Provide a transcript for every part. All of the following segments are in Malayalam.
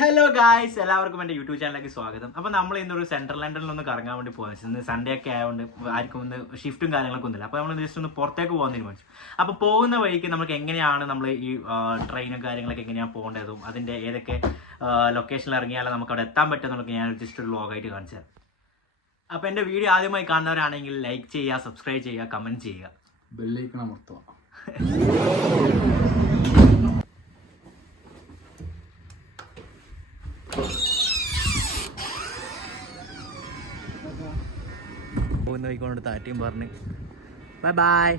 ഹലോ ഗായ്സ്, എല്ലാവർക്കും എൻ്റെ യൂട്യൂബ് ചാനലിലേക്ക് സ്വാഗതം. അപ്പോൾ നമ്മൾ ഇന്നൊരു സെൻട്രൽ ലണ്ടനിൽ ഒന്ന് കറങ്ങാൻ വേണ്ടി പോകുന്നത്. ഇന്ന് സൺഡേ ഒക്കെ ആയതുകൊണ്ട് ആർക്കും ഒന്ന് ഷിഫ്റ്റും കാര്യങ്ങളൊക്കെ ഒന്നുമില്ല. അപ്പോൾ നമ്മൾ ജസ്റ്റ് ഒന്ന് പുറത്തേക്ക് പോകാൻ തീരുമാനിച്ചു. അപ്പോൾ പോകുന്ന വഴിക്ക് നമുക്ക് എങ്ങനെയാണ് നമ്മൾ ഈ ട്രെയിനും കാര്യങ്ങളൊക്കെ എങ്ങനെയാണ് പോകേണ്ടതും അതിൻ്റെ ഏതൊക്കെ ലൊക്കേഷനിൽ ഇറങ്ങിയാലും നമുക്ക് അവിടെ എത്താൻ പറ്റുമെന്നൊക്കെ ഞാൻ ജസ്റ്റ് ഒരു വ്ലോഗായിട്ട് കാണിച്ചു തരാം. അപ്പോൾ എൻ്റെ വീഡിയോ ആദ്യമായി കാണുന്നവരാണെങ്കിൽ ലൈക്ക് ചെയ്യുക, സബ്സ്ക്രൈബ് ചെയ്യുക, കമൻറ്റ് ചെയ്യുക, ബെല്ലൈക്കൺ അമർത്തുക. പോകുന്ന വഴിക്കൊണ്ട് താറ്റിയും പറഞ്ഞ് ബൈ ബൈ.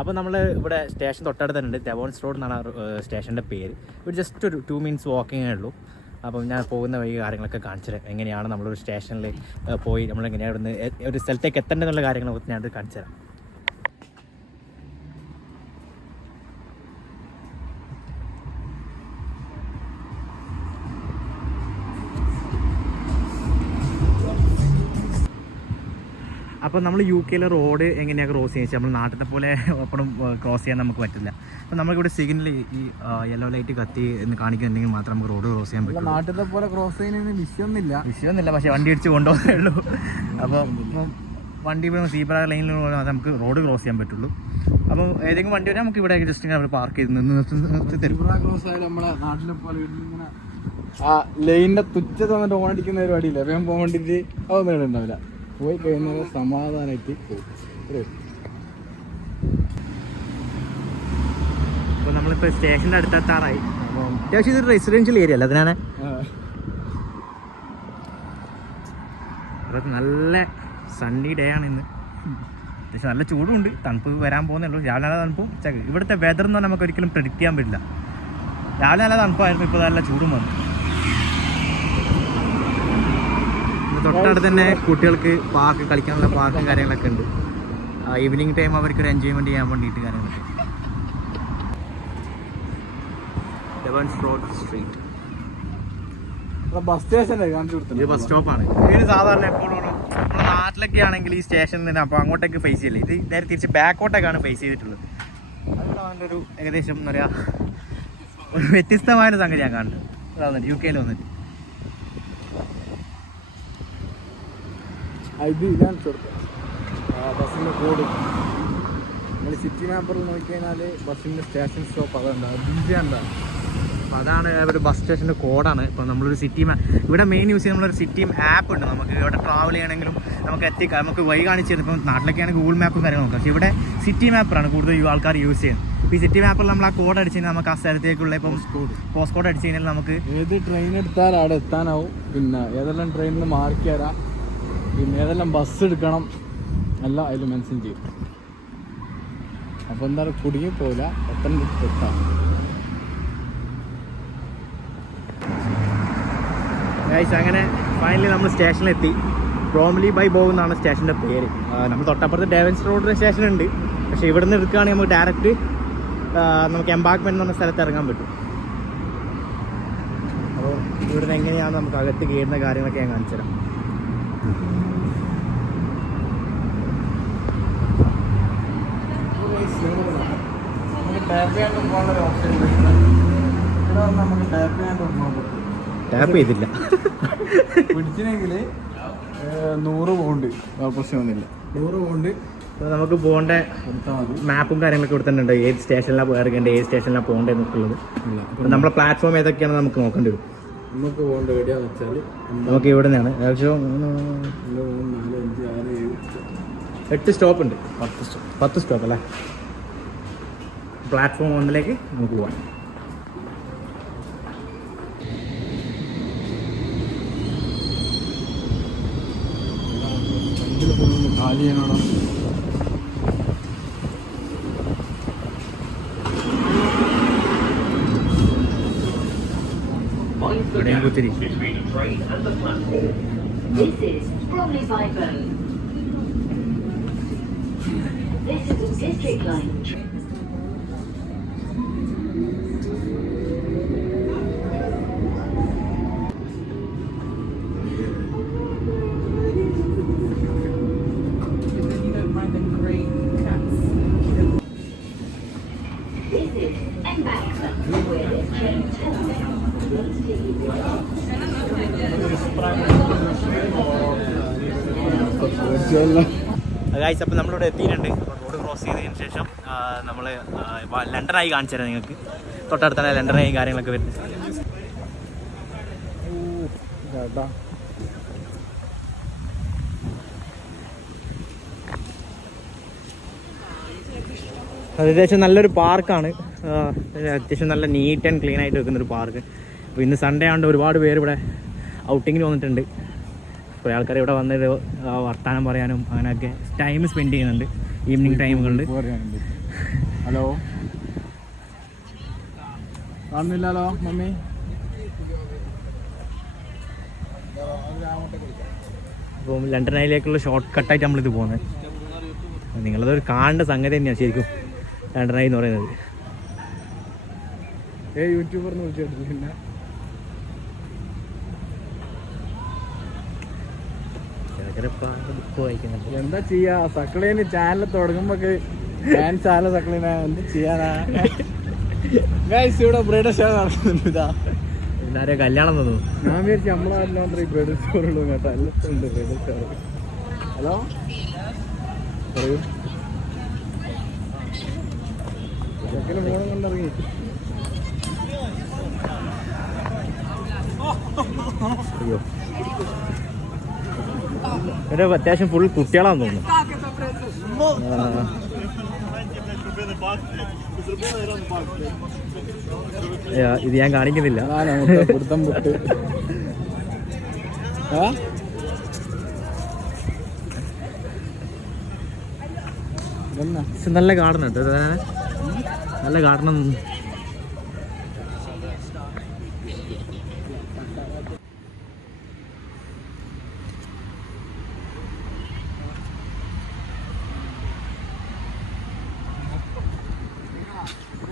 അപ്പോൾ നമ്മൾ ഇവിടെ സ്റ്റേഷൻ തൊട്ടടുത്ത് തന്നെ ഉണ്ട്. ഡെവോൺസ് റോഡ് എന്നാണ് സ്റ്റേഷൻ്റെ പേര്. ഇവിടെ ജസ്റ്റ് ഒരു 2 minutes വാക്കിങ്ങേ ഉള്ളൂ. അപ്പം ഞാൻ പോകുന്ന വഴി കാര്യങ്ങളൊക്കെ കാണിച്ചു തരാം. എങ്ങനെയാണ് നമ്മളൊരു സ്റ്റേഷനിൽ പോയി നമ്മളെങ്ങനെയാണ് ഇവിടുന്ന് ഒരു സ്ഥലത്തേക്ക് എത്തേണ്ടതെന്നുള്ള കാര്യങ്ങളൊക്കെ ഞാനത് കാണിച്ചു തരാം. അപ്പോൾ നമ്മൾ UK റോഡ് എങ്ങനെയാണ് ക്രോസ് ചെയ്യുക, നമ്മൾ നാട്ടിലത്തെ പോലെ എപ്പോഴും ക്രോസ് ചെയ്യാൻ നമുക്ക് പറ്റില്ല. അപ്പോൾ നമ്മളിവിടെ സിഗ്നൽ ഈ യെല്ലോ ലൈറ്റ് കത്തി എന്ന് കാണിക്കുന്നുണ്ടെങ്കിൽ മാത്രം നമുക്ക് റോഡ് ക്രോസ് ചെയ്യാൻ പറ്റും. നാട്ടിലത്തെ പോലെ ക്രോസ് ചെയ്യുന്നതിന് വിഷയമൊന്നുമില്ല, പക്ഷേ വണ്ടി അടിച്ച് കൊണ്ടുപോകുന്നേ ഉള്ളൂ. അപ്പോൾ വണ്ടി സീബ്ര ലൈനിൽ നമുക്ക് റോഡ് ക്രോസ് ചെയ്യാൻ പറ്റുള്ളൂ. അപ്പോൾ ഏതെങ്കിലും വണ്ടി വരെ നമുക്ക് ഇവിടെ ജസ്റ്റ് ഇങ്ങനെ പാർക്ക് ചെയ്ത് നിർത്തി തരും. ക്രോസ് ആയാലും നമ്മളെ നാട്ടിലെ പോലെ ഇങ്ങനെ ആ ലൈനിന്റെ തുച്ഛ സമയത്ത് ഓണടിക്കുന്ന പരിപാടിയില്ല. വേഗം പോകാൻ വേണ്ടിയിട്ട് അതൊന്നും ഉണ്ടാവില്ല. പോയി കഴിയുന്നത് സമാധാനമായിട്ട് പോകും. അപ്പോൾ നമ്മളിപ്പോൾ സ്റ്റേഷൻ്റെ അടുത്തെത്താറായി. അത്യാവശ്യം ഇതൊരു റെസിഡൻഷ്യൽ ഏരിയ അല്ല, അതിനാണ് അതൊക്കെ നല്ല സണ്ണി ഡേ ആണ് ഇന്ന്. അത്യാവശ്യം നല്ല ചൂടുണ്ട്, തണുപ്പ് വരാൻ പോകുന്നേ ഉള്ളൂ. രാവിലെ നല്ല തണുപ്പും ഉച്ചക്ക്. ഇവിടുത്തെ വെതർ എന്ന് പറഞ്ഞാൽ നമുക്ക് ഒരിക്കലും പ്രെഡിക്റ്റ് ചെയ്യാൻ പറ്റില്ല. രാവിലെ നല്ല തണുപ്പായിരുന്നു, ഇപ്പോൾ നല്ല ചൂടും വന്നു. തൊട്ടടുത്ത് തന്നെ കുട്ടികൾക്ക് പാർക്ക്, കളിക്കാനുള്ള പാർക്കും കാര്യങ്ങളൊക്കെ ഉണ്ട്. ഈവനിങ് ടൈം അവർക്കൊരു എൻജോയ്മെൻറ്റ് ചെയ്യാൻ വേണ്ടിയിട്ട് കാര്യങ്ങളൊക്കെ. ഡെവൺസ് റോഡ് സ്ട്രീറ്റ് ബസ് സ്റ്റേഷൻ കാണിച്ചു കൊടുത്തത്. ഇത് ബസ് സ്റ്റോപ്പാണ്. ഇത് സാധാരണ എപ്പോഴും നമ്മുടെ നാട്ടിലൊക്കെ ആണെങ്കിൽ ഈ സ്റ്റേഷനിൽ നിന്ന് അപ്പോൾ അങ്ങോട്ടേക്ക് ഫേസ് ചെയ്യില്ല. ഇത് നേരെ തിരിച്ച് ബാക്കോട്ടേക്കാണ് ഫേസ് ചെയ്തിട്ടുള്ളത്. അതുകൊണ്ട് അവൻ്റെ ഒരു ഏകദേശം എന്താ പറയുക, ഒരു വ്യത്യസ്തമായൊരു സംഗതി ഞാൻ കാണുന്നത്. അതാണ് UK വന്നിട്ട് ഇത് കാണിച്ചു കൊടുക്കുക. ബസ്സിൻ്റെ കോഡ് നമ്മൾ സിറ്റി മാപ്പറിൽ നോക്കിക്കഴിഞ്ഞാൽ ബസ്സിൻ്റെ സ്റ്റേഷൻ സ്റ്റോപ്പ് അതുണ്ടാവും. എന്താണ് അപ്പോൾ അതാണ് ഒരു ബസ് സ്റ്റേഷൻ്റെ കോഡാണ്. ഇപ്പോൾ നമ്മളൊരു ഇവിടെ മെയിൻ യൂസ് ചെയ്യുന്ന നമ്മളൊരു സിറ്റി ആപ്പ് ഉണ്ട്. നമുക്ക് ഇവിടെ ട്രാവൽ ചെയ്യണമെങ്കിലും നമുക്ക് വഴി കാണിച്ചു തരും. ഇപ്പം നാട്ടിലൊക്കെയാണ് ഗൂഗിൾ മാപ്പും കാര്യങ്ങളും നോക്കാം. പക്ഷേ ഇവിടെ സിറ്റി മാപ്പറാണ് കൂടുതൽ ആൾക്കാർ യൂസ് ചെയ്യുന്നത്. ഇപ്പോൾ ഈ സിറ്റി മാപ്പിൽ നമ്മൾ ആ കോഡ് അടിച്ച് കഴിഞ്ഞാൽ നമുക്ക് ആ സ്ഥലത്തേക്കുള്ള ഇപ്പം പോസ്റ്റ് കോഡ് അടിച്ച് കഴിഞ്ഞാൽ നമുക്ക് ഏത് ട്രെയിൻ എടുത്താൽ അവിടെ എത്താനാവും. പിന്നെ ഏതെല്ലാം ട്രെയിനിൽ നിന്ന് മാറിക്കരാം, പിന്നെ ഏതെല്ലാം ബസ് എടുക്കണം, എല്ലാം അതിൽ മെൻഷൻ ചെയ്യും. അപ്പോൾ എന്തായാലും കുടുങ്ങിപ്പോയില്ല, എത്താം. അങ്ങനെ ഫൈനലി നമ്മൾ സ്റ്റേഷനിലെത്തി. ബ്രോംലി ബൈ ബോവ് എന്നാണ് സ്റ്റേഷൻ്റെ പേര്. നമ്മൾ തൊട്ടപ്പുറത്ത് ഡെവൻസ് റോഡ് സ്റ്റേഷൻ ഉണ്ട്. പക്ഷേ ഇവിടെ നിന്ന് എടുക്കുകയാണെങ്കിൽ നമുക്ക് ഡയറക്റ്റ് നമുക്ക് എംബാക്ക്മെൻറ്റ് എന്ന് പറഞ്ഞ സ്ഥലത്ത് ഇറങ്ങാൻ പറ്റും. അപ്പോൾ ഇവിടുന്ന് എങ്ങനെയാണ് നമുക്ക് അകത്ത് കയറുന്ന കാര്യങ്ങളൊക്കെ ഞാൻ കാണിച്ചു തരാം. ടാപ്പ് ചെയ്തില്ല, പിടിച്ചിനെങ്കിൽ 100 പൗണ്ട് പ്രശ്നമൊന്നുമില്ല. 100 പൗണ്ട് നമുക്ക് പോകേണ്ട മാപ്പും കാര്യങ്ങളൊക്കെ ഇവിടെ തന്നെ ഉണ്ട്. ഏത് സ്റ്റേഷനിലാണ് ഇറങ്ങേണ്ടത്, ഏത് സ്റ്റേഷനിലാണ് പോകേണ്ടതെന്നൊക്കെ ഉള്ളത്. നമ്മളെ പ്ലാറ്റ്ഫോം ഏതൊക്കെയാണ് നമുക്ക് നോക്കേണ്ടി വരും. നമുക്ക് പോകേണ്ട എവിടെയാണെന്ന് വെച്ചാൽ നമുക്ക് ഇവിടെ നിന്നാണ് ഏകദേശം 8 സ്റ്റോപ്പ് ഉണ്ട്. 10 സ്റ്റോപ്പ് അല്ലേ. പ്ലാറ്റ്ഫോം 1 നമുക്ക് പോകാം. കാലി ചെയ്യാനാണോ? ഇവിടെയും കുത്തിരി. This is Bromley by Bow. This is the District Line. This is Embankment, where this train terminates. Guys, അപ്പോൾ നമ്മളിവിടെ എത്തിയിട്ടുണ്ട്. റോഡ് ക്രോസ് ചെയ്തതിന് ശേഷം നമ്മൾ ലണ്ടനായി കാണിച്ചു തരാം നിങ്ങൾക്ക്. തൊട്ടടുത്താണ് ലണ്ടനായി കാര്യങ്ങളൊക്കെ വരുന്നത്. അത് അത്യാവശ്യം നല്ലൊരു പാർക്കാണ്. അത്യാവശ്യം നല്ല നീറ്റ് ആൻഡ് ക്ലീൻ ആയിട്ട് വെക്കുന്നൊരു പാർക്ക്. അപ്പോൾ ഇന്ന് സൺഡേ ആയതുകൊണ്ട് ഒരുപാട് പേര് ഇവിടെ ഔട്ടിങ്ങിന് വന്നിട്ടുണ്ട്. കുറേ ആൾക്കാർ ഇവിടെ വന്നിട്ട് വർത്തമാനം പറയാനും അങ്ങനെയൊക്കെ ടൈം സ്പെൻഡ് ചെയ്യുന്നുണ്ട് ഈവനിങ് ടൈമുകളിൽ. ഹലോ, കാണുന്നില്ലല്ലോ മമ്മി. അപ്പം ലണ്ടൻ ഐയിലേക്കുള്ള ഷോർട്ട് കട്ടായിട്ട് നമ്മളിത് പോകുന്നത്. നിങ്ങളതൊരു കാണേണ്ട സംഗതി തന്നെയാണ് ശരിക്കും ലണ്ടൻ ഐ എന്ന് പറയുന്നത്. യൂട്യൂബറിന് വിളിച്ചു പിന്നെ ബുക്ക് വായിക്കുന്നുണ്ട്. എന്താ ചെയ്യാ, സക്കളീന് ചാനൽ തുടങ്ങുമ്പോ ഞാൻ ചാനൽ സക്കളീന എന്ത് ചെയ്യാനാ. ഗൈസ്, ഇവിടെ ബ്രൈഡൽ ഷോ നടക്കുന്നുണ്ട്. ഇതാ എല്ലാവരെയും കല്യാണം തന്നു. ഞാൻ വിചാരിച്ചു നമ്മളല്ലാണ്ട് ഈ ബ്രൈഡൽ ഷോ ഉള്ളൂ കേട്ടോ. എല്ലാത്തുണ്ട് ബ്രൈഡൽ ഷോ. ഹലോ, പറയൂ. ഫോണും കൊണ്ടിറങ്ങി. അയ്യോ, ഒരു അത്യാവശ്യം ഫുൾ കുട്ടികളാന്ന് തോന്നുന്നു. ഇത് ഞാൻ കാണിക്കുന്നില്ല. പിടുത്തം പൊട്ട്. നല്ല ഗാർഡൻ കേട്ടോ, നല്ല ഗാർഡൻ.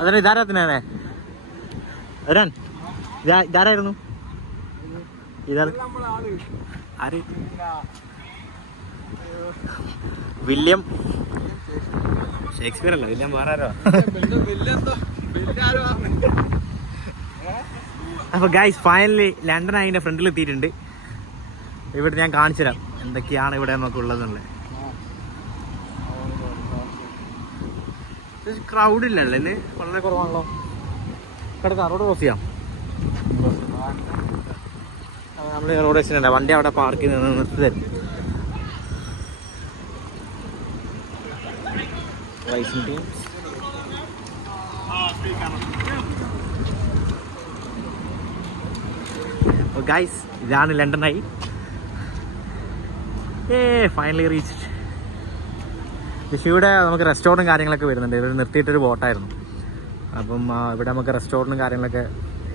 അതെ, ഇതാരാത്തിനാണേ വരാൻ? ഇതാരായിരുന്നു? ആര്? വില്യം ഷേക്സ്പിയർ അല്ല, വില്യം വേറെ ആരോ. അപ്പൊ ഗൈസ്, ഫൈനലി ലണ്ടൻ അതിന്റെ ഫ്രണ്ടിൽ എത്തിയിട്ടുണ്ട്. ഇവിടെ ഞാൻ കാണിച്ചു തരാം എന്തൊക്കെയാണ് ഇവിടെ നമുക്ക് ഉള്ളതെന്നുള്ളത്. ക്രൗഡ് ഇല്ലല്ലോ ഇന്ന്, വളരെ കുറവാണല്ലോ. കിടക്കാം, റോഡ് ക്രോസ് ചെയ്യാം. നമ്മൾ റോഡ് വെച്ചിട്ടുണ്ട്, വണ്ടി അവിടെ പാർക്ക് ചെയ്ത് നിർത്തി തരും. ഗൈസ്, ഇതാണ് ലണ്ടനായി. Finally reach. പക്ഷേ ഇവിടെ നമുക്ക് റെസ്റ്റോറൻറ്റും കാര്യങ്ങളൊക്കെ വരുന്നുണ്ട്. ഇവിടെ നിർത്തിയിട്ടൊരു ബോട്ടായിരുന്നു. അപ്പം ഇവിടെ നമുക്ക് റെസ്റ്റോറൻറ്റും കാര്യങ്ങളൊക്കെ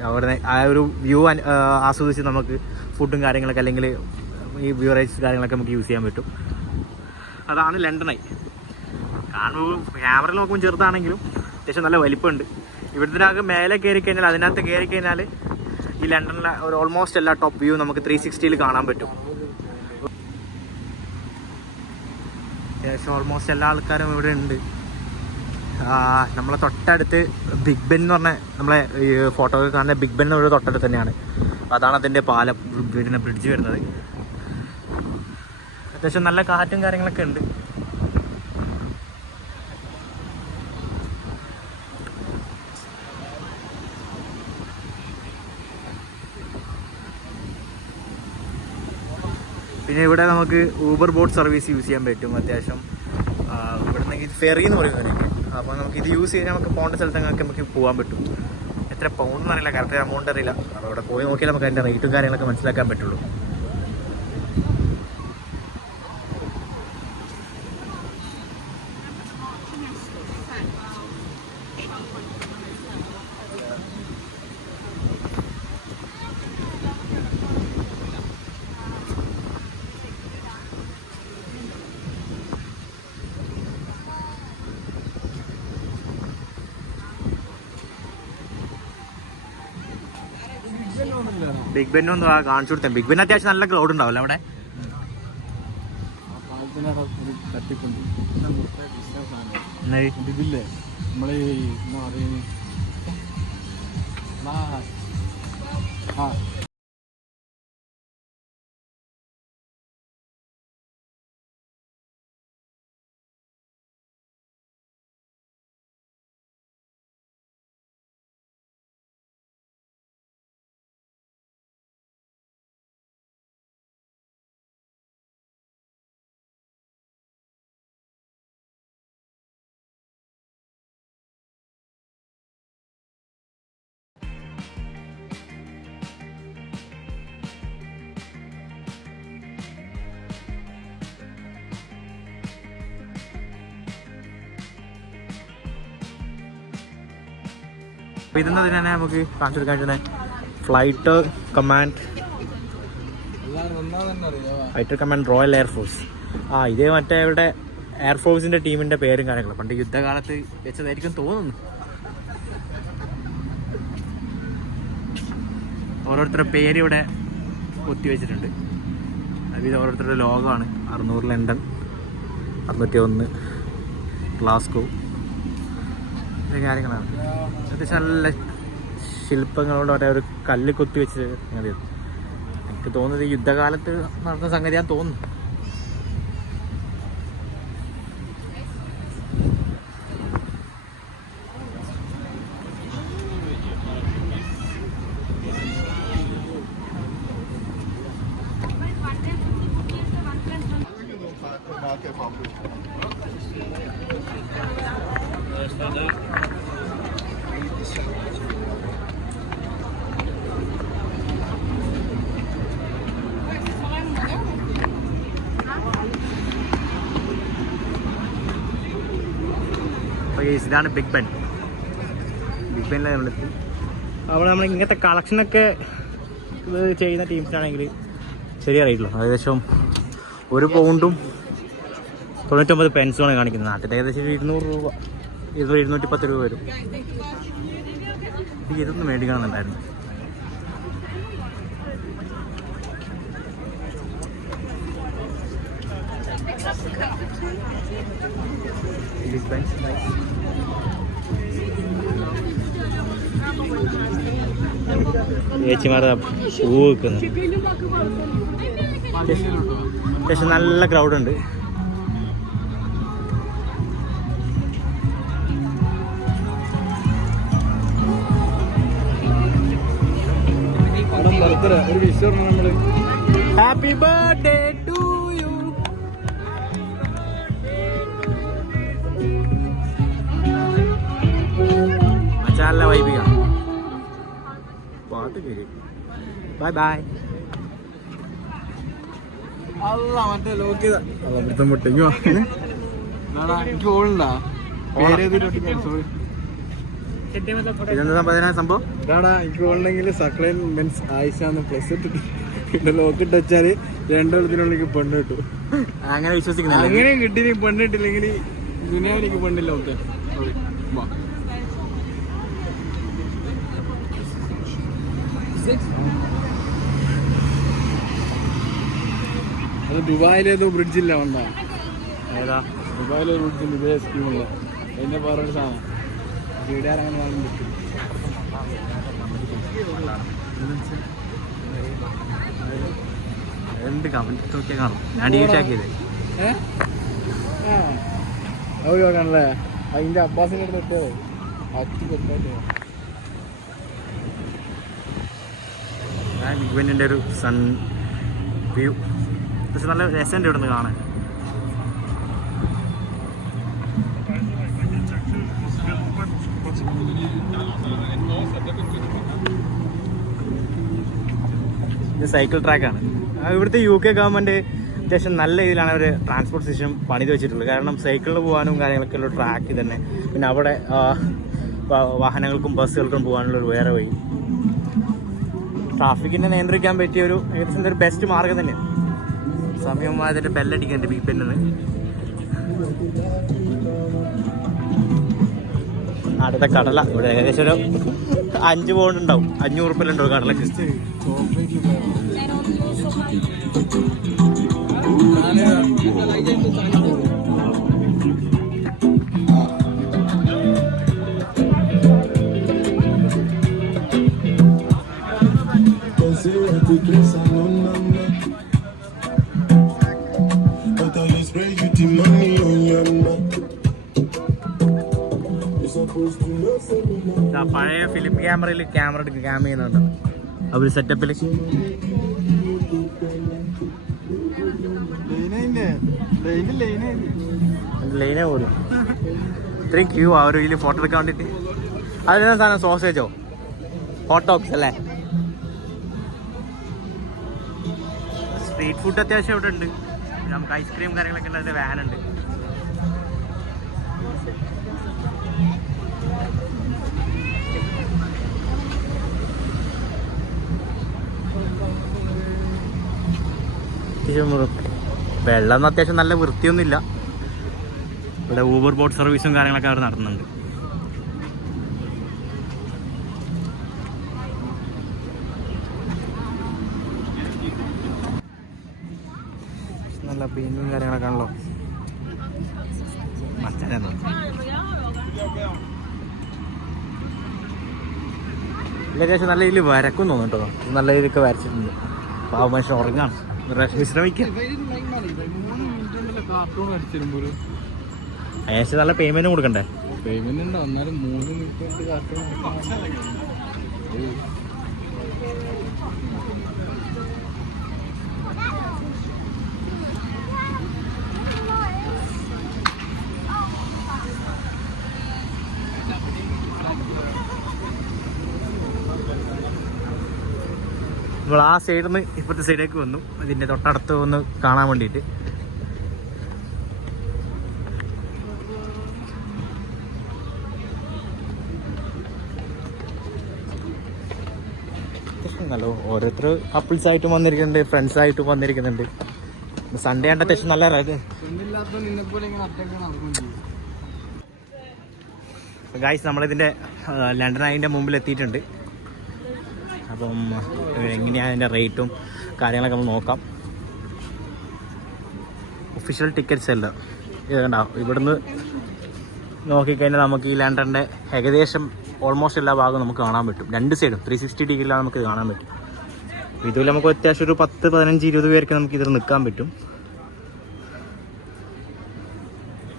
അവിടെ ആ ഒരു വ്യൂ ആസ്വദിച്ച് നമുക്ക് ഫുഡും കാര്യങ്ങളൊക്കെ അല്ലെങ്കിൽ ഈ ബ്യൂറേജ് കാര്യങ്ങളൊക്കെ നമുക്ക് യൂസ് ചെയ്യാൻ പറ്റും. അതാണ് ലണ്ടനായി. കാണുമ്പോൾ ക്യാമറയിൽ നോക്കുമ്പോൾ ചെറുതാണെങ്കിലും അത്യാവശ്യം നല്ല വലിപ്പമുണ്ട്. ഇവിടുത്തെ മേലെ കയറി കഴിഞ്ഞാൽ, അതിനകത്ത് കയറി കഴിഞ്ഞാൽ ഈ ലണ്ടനിലെ ഒരു ഓൾമോസ്റ്റ് എല്ലാ ടോപ്പ് വ്യൂ നമുക്ക് 360 കാണാൻ പറ്റും. അത്യാവശ്യം ഓൾമോസ്റ്റ് എല്ലാ ആൾക്കാരും ഇവിടെ ഉണ്ട്. നമ്മളെ തൊട്ടടുത്ത് ബിഗ് ബെൻ എന്ന് പറഞ്ഞ നമ്മളെ ഈ ഫോട്ടോയിൽ കാണുന്ന ബിഗ് ബെൻ ഇവിടെ തൊട്ടടുത്ത് തന്നെയാണ്. അതാണ് അതിൻ്റെ പാലം, പിന്നെ ബ്രിഡ്ജ് വരുന്നത്. അത്യാവശ്യം നല്ല കാറ്റും കാര്യങ്ങളൊക്കെ ഉണ്ട്. പിന്നെ ഇവിടെ നമുക്ക് ഊബർ ബോട്ട് സർവീസ് യൂസ് ചെയ്യാൻ പറ്റും. അത്യാവശ്യം ഇവിടെ നിന്ന് ഫെറി എന്ന് പറയുന്നത്. അപ്പോൾ നമുക്ക് ഇത് യൂസ് ചെയ്താൽ നമുക്ക് പോകേണ്ട സ്ഥലത്തൊക്കെ നമുക്ക് പോകാൻ പറ്റും. എത്ര പൗണ്ടെന്ന് അറിയില്ല, കറക്റ്റ് എമൗണ്ട് അറിയില്ല. അപ്പോൾ അവിടെ പോയി നോക്കിയാൽ നമുക്ക് അതിൻ്റെ റേറ്റും കാര്യങ്ങളൊക്കെ മനസ്സിലാക്കാൻ പറ്റുള്ളൂ. ബിഗ് ബെൻ ഒന്ന് കാണിച്ചു കൊടുത്തേ. ബിഗ് ബെൻ അത്യാവശ്യം നല്ല ക്രൗഡ് ഉണ്ടാവില്ല അവിടെ. ഇതില്ലേ നമ്മളീ അപ്പോൾ ഇതെന്ന് തന്നെ നമുക്ക് കാണിച്ചു കൊടുക്കാൻ പറ്റുന്ന ഫ്ലൈറ്റ് കമാൻഡ് റോയൽ എയർഫോഴ്സ്. ഇതേ മറ്റേ ഇവിടെ എയർഫോഴ്സിൻ്റെ ടീമിൻ്റെ പേരും കാര്യങ്ങളും പണ്ട് യുദ്ധകാലത്ത് വെച്ചതായിരിക്കും തോന്നുന്നു. ഓരോരുത്തരുടെ പേര് ഇവിടെ കുത്തിവെച്ചിട്ടുണ്ട്. അത് ഓരോരുത്തരുടെ ലോകമാണ്. 600 ലണ്ടൻ, 601 ഗ്ലാസ്കോ, ഇങ്ങനെ കാര്യങ്ങളാണ്. അത്യാവശ്യം നല്ല ശില്പങ്ങളോട് ഒരു കല്ല് കുത്തി വെച്ച് സംഗതിയാണ്. എനിക്ക് തോന്നുന്നത് യുദ്ധകാലത്ത് നടന്ന സംഗതിയാന്ന് തോന്നുന്നു. ഇതാണ് ബിഗ് ബെൻ. ബിഗ് ബെന്നിൽ നമ്മളെത്തി. അവിടെ നമ്മൾ ഇങ്ങനത്തെ കളക്ഷനൊക്കെ ഇത് ചെയ്യുന്ന ടീംസിനാണെങ്കിൽ ചെറിയ റേറ്റുള്ളൂ. ഏകദേശം 1 പൗണ്ടും 99 പെൻസുമാണ് കാണിക്കുന്നത്. നാട്ടിൽ ഏകദേശം 200 രൂപ, 210 രൂപ വരും. ഇതൊന്നും മേടിക്കണമെന്നുണ്ടായിരുന്നു. ചേച്ചിമാരുടെ പൂ വെക്കുന്നു. അത്യാവശ്യം നല്ല ക്രൗഡുണ്ട്. Happy birthday to you. നല്ല വൈബിക്കാം. പാട്ട് കേറി. Bye bye. മറ്റേ ലോക്ക് മുട്ടങ്ങോ എനിക്ക് ഓളുണ്ടാ ഇതെന്താ സംഭവം? എനിക്ക് ഓളുണ്ടെങ്കിൽ സക്ലൈൻ മെൻസ് ആയിഷാന്ന് പ്ലസ് ഇട്ടിട്ട് പിന്നെ ലോക്ക് ഇട്ട് വെച്ചാല് 2 കൊല്ലത്തിനുള്ളിൽ പെണ്ണ് കിട്ടും. അങ്ങനെ വിശ്വസിക്കുന്നില്ല. അങ്ങനെ കിട്ടി പെണ്ണിട്ടില്ലെങ്കിൽ ദുനിയാവിലേക്ക് പെണ്ണില്ല. ഓക്കെ അത് ദുബായിലേതോ ബ്രിഡ്ജില്ല വന്നാ. ഏതാ? ദുബായിലെ ബ്രിഡ്ജിൽ ഇതേ സ്കീമുള്ള അതിന്റെ പറഞ്ഞ സാധനം വീടുകാർ അങ്ങനെ വാങ്ങാൻ പറ്റും. എന്ത് കമന്റ് നോക്കിയാൽ കാണും. ഞാൻ ഡിലീറ്റ് ആക്കിയത്. അത് നോക്കാണല്ലേ. അതിന്റെ അബ്ബാസിന്റെ അടുത്ത് എത്തിയോ അച്ചു കൊണ്ടായിട്ട്. ബിഗ് ബെന്നിൻ്റെ ഒരു സൺ വ്യൂ. പക്ഷെ നല്ല രസമുണ്ട് ഇവിടെ നിന്ന് കാണാൻ. ഇത് സൈക്കിൾ ട്രാക്കാണ്. ഇവിടുത്തെ UK ഗവൺമെൻറ് അത്യാവശ്യം നല്ല രീതിയിലാണ് അവർ ട്രാൻസ്പോർട്ട് സിസ്റ്റം പണിത് വെച്ചിട്ടുള്ളത്. കാരണം സൈക്കിളിൽ പോകാനും കാര്യങ്ങളൊക്കെ ഉള്ള ട്രാക്ക് തന്നെ. പിന്നെ അവിടെ വാഹനങ്ങൾക്കും ബസ്സുകൾക്കും പോകാനുള്ളൊരു വേറെ വഴി. ട്രാഫിക്കിനെ നിയന്ത്രിക്കാൻ പറ്റിയ ഒരു ഏകദേശം ഒരു ബെസ്റ്റ് മാർഗ്ഗം തന്നെയാണ്. സമയമായതിൻ്റെ ബെല്ലടിക്കുന്നുണ്ട് ബിഗ് ബെന്നിന്. അടുത്ത കടല ഇവിടെ ഏകദേശം ഒരു 5 പൗണ്ട് ഉണ്ടാവും. 500 ഉറുപ്പിലുണ്ടാവും കടലക്ക്. പഴയ ഫിലിം ക്യാമറയിൽ ക്യാമറ ചെയ്യുന്നുണ്ട് അവർ സെറ്റപ്പിൽ. ലൈനേ പോലും ഇത്രയും ക്യൂ ആ ഒരു ഇതിൽ ഫോട്ടോ എടുക്കാൻ വേണ്ടിയിട്ട്. അതിനാ സാധനം സോസേജോ ഹോട്ട് ഡോഗ്സ് അല്ലേ? സ്ട്രീറ്റ് ഫുഡ് അത്യാവശ്യം ഇവിടെ ഉണ്ട്. നമുക്ക് ഐസ്ക്രീം കാര്യങ്ങളൊക്കെ ഉള്ള വാനുണ്ട്. അത്യാവശ്യം വെള്ളം അത്യാവശ്യം നല്ല വൃത്തിയൊന്നുമില്ല. ഇവിടെ ഊബർ ബോട്ട് സർവീസും കാര്യങ്ങളൊക്കെ അവർ നടത്തുന്നുണ്ട്. നല്ല പെയിന്റും കാര്യങ്ങളൊക്കെ ആണല്ലോ. മച്ചാനോ ഏകദേശം നല്ല രീതിയിൽ വരക്കും തോന്നുന്നു കേട്ടോ. നല്ല രീതിയിലൊക്കെ വരച്ചിട്ടുണ്ട്. പാവ മനുഷ്യൻ ഉറങ്ങാണ്, വിശ്രമിക്കാം. കാർട്ടൂൺ വരച്ചിരുമ്പോൾ ഏകദേശം നല്ല പേയ്മെന്റ് കൊടുക്കണ്ടേ? പേയ്മെന്റ് ഉണ്ട്, എന്നാലും 3 മിനിറ്റ് കാർട്ടൂൺ. നമ്മൾ ആ സൈഡിൽ നിന്ന് ഇപ്പോഴത്തെ സൈഡിലേക്ക് വന്നു, ഇതിൻ്റെ തൊട്ടടുത്ത് ഒന്ന് കാണാൻ വേണ്ടിയിട്ട്. നല്ലോ ഓരോരുത്തർ കപ്പിൾസായിട്ടും വന്നിരിക്കുന്നുണ്ട്, ഫ്രണ്ട്സായിട്ടും വന്നിരിക്കുന്നുണ്ട്. സൺഡേ ആണ്ട് അത്യാവശ്യം നല്ല ഗായ്സ്. നമ്മളിതിൻ്റെ ലണ്ടൻ ഐൻ്റെ മുമ്പിൽ എത്തിയിട്ടുണ്ട്. അപ്പം എങ്ങനെയാണ് അതിൻ്റെ റേറ്റും കാര്യങ്ങളൊക്കെ നമ്മൾ നോക്കാം. ഒഫീഷ്യൽ ടിക്കറ്റ്സ് അല്ല ഇതുണ്ടാ. ഇവിടുന്ന് നോക്കിക്കഴിഞ്ഞാൽ നമുക്ക് ഈ ലണ്ടൻ്റെ ഏകദേശം ഓൾമോസ്റ്റ് എല്ലാ ഭാഗവും നമുക്ക് കാണാൻ പറ്റും. 2 സൈഡും 360 ഡിഗ്രിയിലാണ് നമുക്ക് കാണാൻ പറ്റും. ഇതിൽ നമുക്ക് അത്യാവശ്യം ഒരു 10, 15, 20 പേർക്ക് നമുക്ക് ഇതിൽ നിൽക്കാൻ പറ്റും.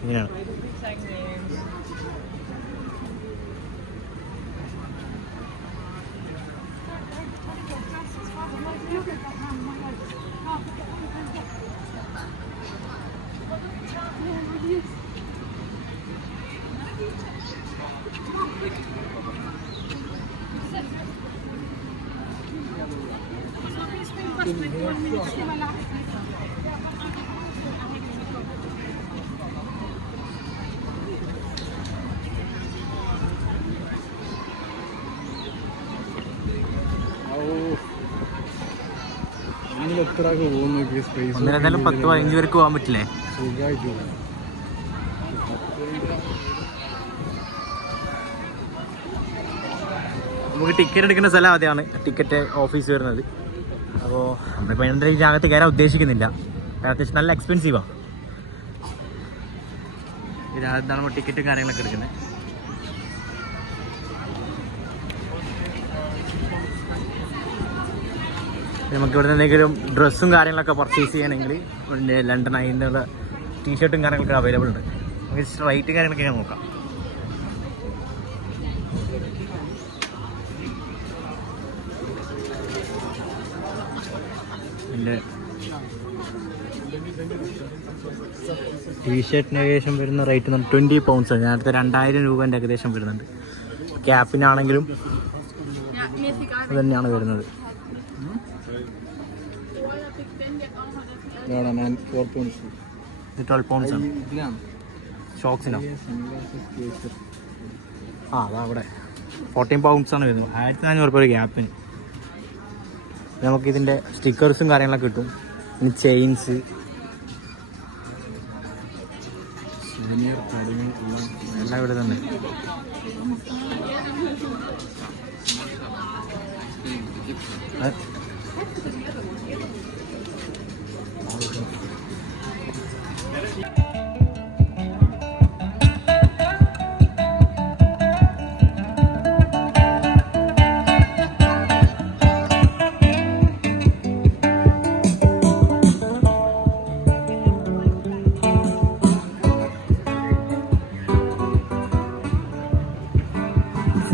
ഇങ്ങനെയാണ്. എത്രയൊക്കെ പോകുന്നു സ്പേസ്. എന്തായാലും 10, 15 പേർക്ക് പോകാൻ പറ്റില്ലേ? സുഖമായിട്ട് നമുക്ക് ടിക്കറ്റ് എടുക്കേണ്ട സ്ഥലം അതാണ്, ടിക്കറ്റ് ഓഫീസ് വരുന്നത്. അപ്പോൾ നമ്മളിപ്പോൾ എൻ്റെ ഇതിനകത്ത് കയറാൻ ഉദ്ദേശിക്കുന്നില്ല, കാരണം അത്യാവശ്യം നല്ല എക്സ്പെൻസീവാണ്. ഇതിനകത്താണ് നമ്മൾ ടിക്കറ്റും കാര്യങ്ങളൊക്കെ എടുക്കുന്നത്. നമുക്ക് ഇവിടെ എന്തെങ്കിലും ഡ്രസ്സും കാര്യങ്ങളൊക്കെ പർച്ചേസ് ചെയ്യണമെങ്കിൽ ലണ്ടൻ അതിനുള്ള ടീഷർട്ടും കാര്യങ്ങളൊക്കെ അവൈലബിൾ ഉണ്ട്. നമുക്ക് റേറ്റും കാര്യങ്ങളൊക്കെ ഞാൻ നോക്കാം. എൻ്റെ ടീഷർട്ടിന് ഏകദേശം വരുന്ന റേറ്റ് 20 പൗണ്ട്സാണ്. ഞാനടുത്ത് 2000 രൂപേൻ്റെ ഏകദേശം വരുന്നുണ്ട്. ക്യാപ്പിനാണെങ്കിലും അത് തന്നെയാണ് വരുന്നത്. 12 പൗണ്ട്സ് ആണ്. ഷോക്സിനോ? ആ അതാ അവിടെ 14 പൗണ്ട്സ് ആണ് വരുന്നത്. 1400 രൂപ ഒരു ക്യാപ്പിന്. നമുക്കിതിൻ്റെ സ്റ്റിക്കേഴ്സും കാര്യങ്ങളൊക്കെ കിട്ടും. ഇനി ചെയിൻസ് എല്ലാം ഇവിടെ തന്നെ.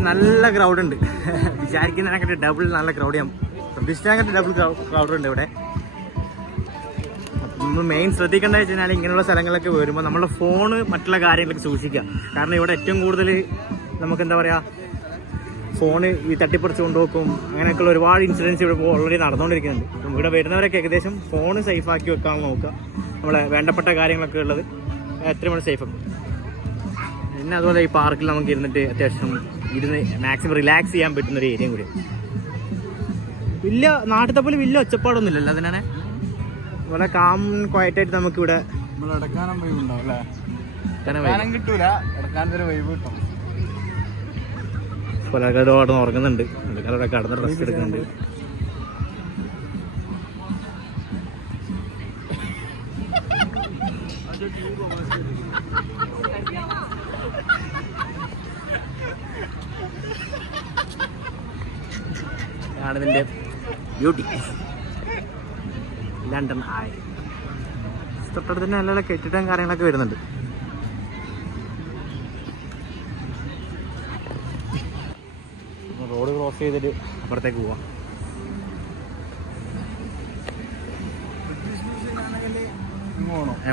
നല്ല ക്രൗഡ് ഉണ്ട്. വിചാരിക്കുന്നതിനൊക്കെ ഡബിൾ നല്ല ക്രൗഡ്. ഞാൻ പ്രതീക്ഷിച്ചതിനൊക്കെ ഡബിൾ ക്രൗഡ് ഉണ്ട് ഇവിടെ. നമ്മൾ മെയിൻ ശ്രദ്ധിക്കേണ്ടത് വെച്ച് കഴിഞ്ഞാൽ ഇങ്ങനെയുള്ള സ്ഥലങ്ങളൊക്കെ വരുമ്പോൾ നമ്മുടെ ഫോണ് മറ്റുള്ള കാര്യങ്ങളൊക്കെ സൂക്ഷിക്കുക. കാരണം ഇവിടെ ഏറ്റവും കൂടുതൽ നമുക്ക് എന്താ പറയുക, ഫോണ് ഈ തട്ടിപ്പറിച്ച് കൊണ്ടുപോക്കും അങ്ങനെയൊക്കെയുള്ള ഒരുപാട് ഇൻസിഡൻസ് ഇവിടെ ഓൾറെഡി നടന്നുകൊണ്ടിരിക്കുന്നുണ്ട്. അപ്പം ഇവിടെ വരുന്നവരൊക്കെ ഏകദേശം ഫോണ് സേഫാക്കി വെക്കാൻ നോക്കുക. നമ്മളെ വേണ്ടപ്പെട്ട കാര്യങ്ങളൊക്കെ ഉള്ളത് എത്രയും കൂടെ സേഫ് ആക്കും. പിന്നെ അതുപോലെ ഈ പാർക്കിൽ നമുക്ക് ഇരുന്നിട്ട് അത്യാവശ്യം ഇരുന്ന് മാക്സിമം റിലാക്സ് ചെയ്യാൻ പറ്റുന്നൊരു ഏരിയയും കൂടി. വലിയ നാട്ടിലത്തെ പോലെ വലിയ ഒച്ചപ്പാടൊന്നുമില്ലല്ലോ അതിനാണ്. വളരെ കാം ക്വയറ്റായിട്ട് നമുക്കിവിടെ നമ്മൾ എടുക്കാനും വൈബ് ഉണ്ടാവും അല്ലേ? ഇങ്ങനെ എടുക്കാനും കിട്ടൂല, എടുക്കാനൊരു വൈബ് കിട്ടും. പുലർക്കാട് അവിടെ ഉറങ്ങുന്നുണ്ട്, പുലർക്കാട് കടന്ന് റെസ്റ്റ് എടുക്കുന്നുണ്ട്. ഇതിന്റെ ബ്യൂട്ടി ലണ്ടൻ ഐ. തൊട്ടടുത്ത് തന്നെ നല്ല കെട്ടിടം കാര്യങ്ങളൊക്കെ വരുന്നുണ്ട്. റോഡ് ക്രോസ് ചെയ്തിട്ട് അപ്പുറത്തേക്ക് പോവാം.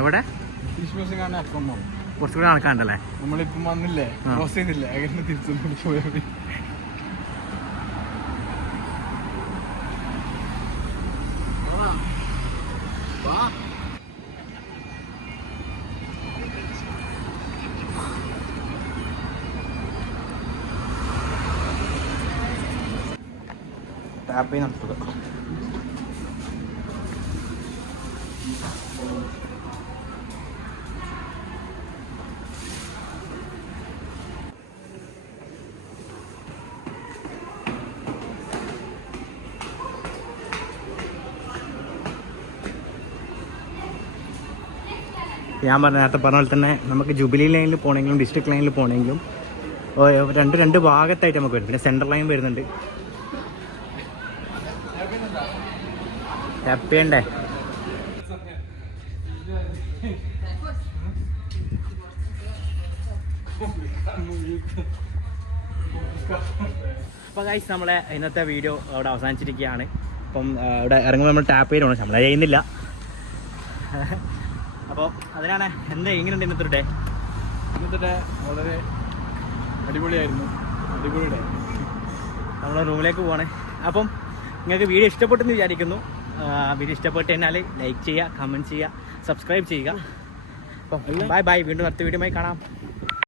എവിടെ കുറച്ചുകൂടി നടക്കാണ്ടല്ലേ? നമ്മളിപ്പം വന്നില്ലേ, ക്രോസ് ചെയ്തില്ലേ, അങ്ങനെ തിരിച്ചു പോയാൽ ടാപ്പ് ചെയ്ത് നടത്തുക. ഞാൻ നേരത്തെ പറഞ്ഞ പോലെ തന്നെ നമുക്ക് ജൂബിലി ലൈനിൽ പോകണമെങ്കിലും ഡിസ്ട്രിക്ട് ലൈനിൽ പോകണമെങ്കിലും രണ്ട് ഭാഗത്തായിട്ട് നമുക്ക് വരും. പിന്നെ സെൻട്രൽ ലൈൻ വരുന്നുണ്ട്. ടാപ്പ് ചെയ്യണ്ടേ? അപ്പോൾ ഗൈസ്, നമ്മളെ ഇന്നത്തെ വീഡിയോ അവിടെ അവസാനിച്ചിരിക്കുകയാണ്. അപ്പം ഇവിടെ ഇറങ്ങുമ്പോൾ നമ്മൾ ടാപ്പ് ചെയ്ത് പോകണം, നമ്മളെ ചെയ്യുന്നില്ല. അപ്പോൾ അതിനാണ് എങ്ങനെയുണ്ട് ഇന്നത്തെ ഡേ? ഇന്നത്തെ ഡേ വളരെ അടിപൊളിയായിരുന്നു. അടിപൊളി ഡേ. നമ്മൾ റൂമിലേക്ക് പോവാണ്. അപ്പം നിങ്ങൾക്ക് വീഡിയോ ഇഷ്ടപ്പെട്ടെന്ന് വിചാരിക്കുന്നു. വീഡിയോ ഇഷ്ടപ്പെട്ട് കഴിഞ്ഞാൽ ലൈക്ക് ചെയ്യുക, കമൻറ്റ് ചെയ്യുക, സബ്സ്ക്രൈബ് ചെയ്യുക. അപ്പം ബൈ ബൈ. വീണ്ടും അടുത്ത വീഡിയോയുമായി കാണാം.